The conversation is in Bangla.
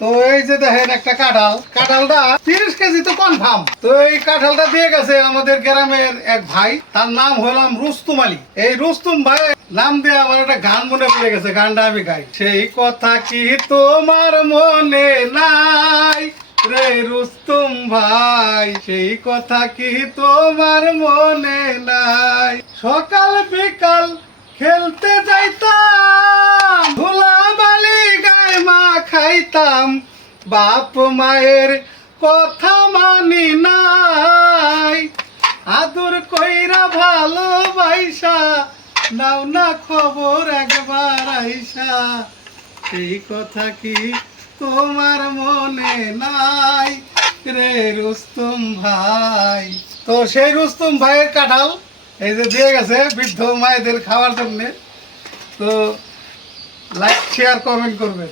তো এই যে দেখেন একটা কাঁঠালটা 30 কেজি তো কনফার্ম। তো এই কাঁঠালটা দিয়ে গেছে আমাদের গ্রামের এক ভাই, তার নাম হলাম রুস্তুম আলী। এই রুস্তুম ভাই নাম দিয়ে আমার একটা গান মনে পড়ে গেছে, গানটা আমি গাই। সেই কথা কি তোমার মনে নাই রে রুস্তুম ভাই, সেই কথা কি তোমার মনে নাই? সকাল বিকাল খেলতে যাইতাম, ধুলাবালি গায়ে মা খাইতাম, বাপ মায়ের কথা মানি নাই, আদর কইরা ভালোবাসা নাও না খবর একবার আইসা, সেই কথা কি তোমার মনে নাই রে রুস্তুম ভাই? তো সেই রুস্তুম ভাইয়ের কাঁঠাল এই যে দিয়ে গেছে বৃদ্ধ মায়েদের খাওয়ার জন্য। তো লাইক শেয়ার কমেন্ট করবেন।